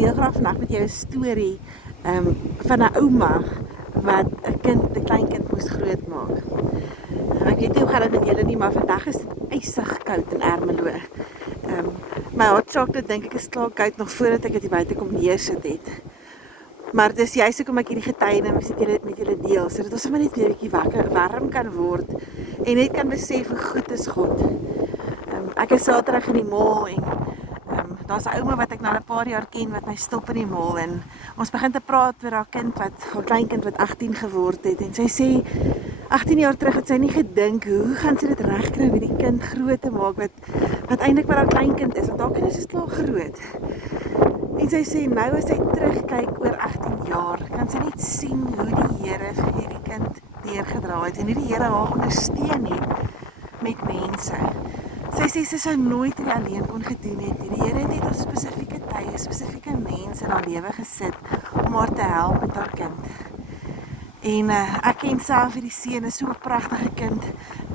deel graag vandag met jou 'n storie van 'n ouma wat 'n kleinkind moes grootmaak. Ek weet nie hoe gaan dit met julle nie, maar vandag is dit ysig koud in Ermelo. My hot chocolate dink ek is klaar koud nog voordat ek dit hier buite kom neersit het. Maar dis juist hoekom ek hierdie getuienis met julle deel, sodat ons sommer net weer 'n bietjie warm kan word en net kan besef hoe goed is God. Ek is Saterdag in die mall en daar's 'n ouma wat ek nou 'n paar jaar ken wat my stop in die mall en ons begin te praat oor haar kleinkind wat 18 geword het en sy sê 18 jaar terug het sy nie gedink hoe gaan sy dit regkry om hierdie kind groot te maak wat eintlik maar haar kleinkind is, want haar kinders is klaar groot. En sy sê nou as sy terugkyk oor 18 jaar, kan sy net sien hoe die Here vir hierdie kind deurgedra het en hoe die Here haar ondersteun het met mense. Sy sê sy sou nooit dit alleen kon gedoen het nie. Die Here het net op spesifieke tye, spesifieke mense in haar lewe gesit om haar te help met haar kind. En ek ken self hierdie seun, is so 'n pragtige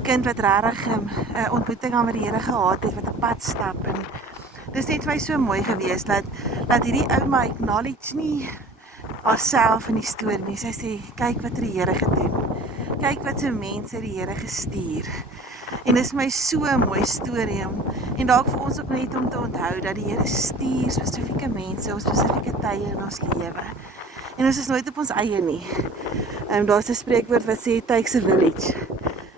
kind wat regtig 'n ontmoeting aan met die Here gehad het, wat 'n pad stap en dis net vir my so mooi gewees dat hierdie ouma acknowledge nie haarself in die storie nie. Sy sê kyk wat die Here gedoen. Kyk wat se mense die Here gestuur. En dis my so 'n mooi storie en dalk vir ons ook net om te onthou dat die Here stuur spesifieke mense op spesifieke tye in ons lewe. En ons is nooit op ons eie nie. Daar's 'n spreekwoord wat sê it takes a village.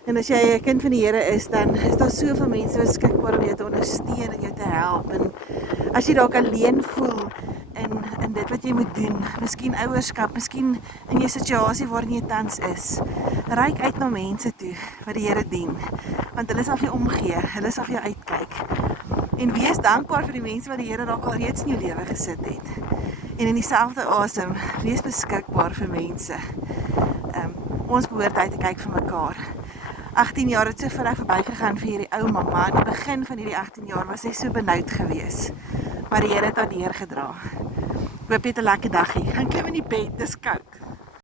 En as jy 'n kind van die Here is, dan is daar soveel mense beskikbaar om jou te ondersteun en jou te help. En as jy dalk alleen voel in dit wat jy moet doen, miskien ouerskap, miskien in jou situasie waarin jy tans is, reik uit na mense toe wat die Here dien. Want hulle sal vir jou omgee, hulle sal vir jou uitkyk. En wees dankbaar vir die mense wat die Here dalk al reeds in jou lewe gesit het. En in dieselfde asem, wees beskikbaar vir mense. Ons behoort uit te kyk vir mekaar. 18 jaar het so vinnig verbygegaan vir hierdie ouma, maar aan die begin van hierdie 18 jaar was sy so benoud gewees. Maar die Here het haar deurgedra. Ek hoop jy het 'n lekker dagie. Gaan klim in die bed, dis koud.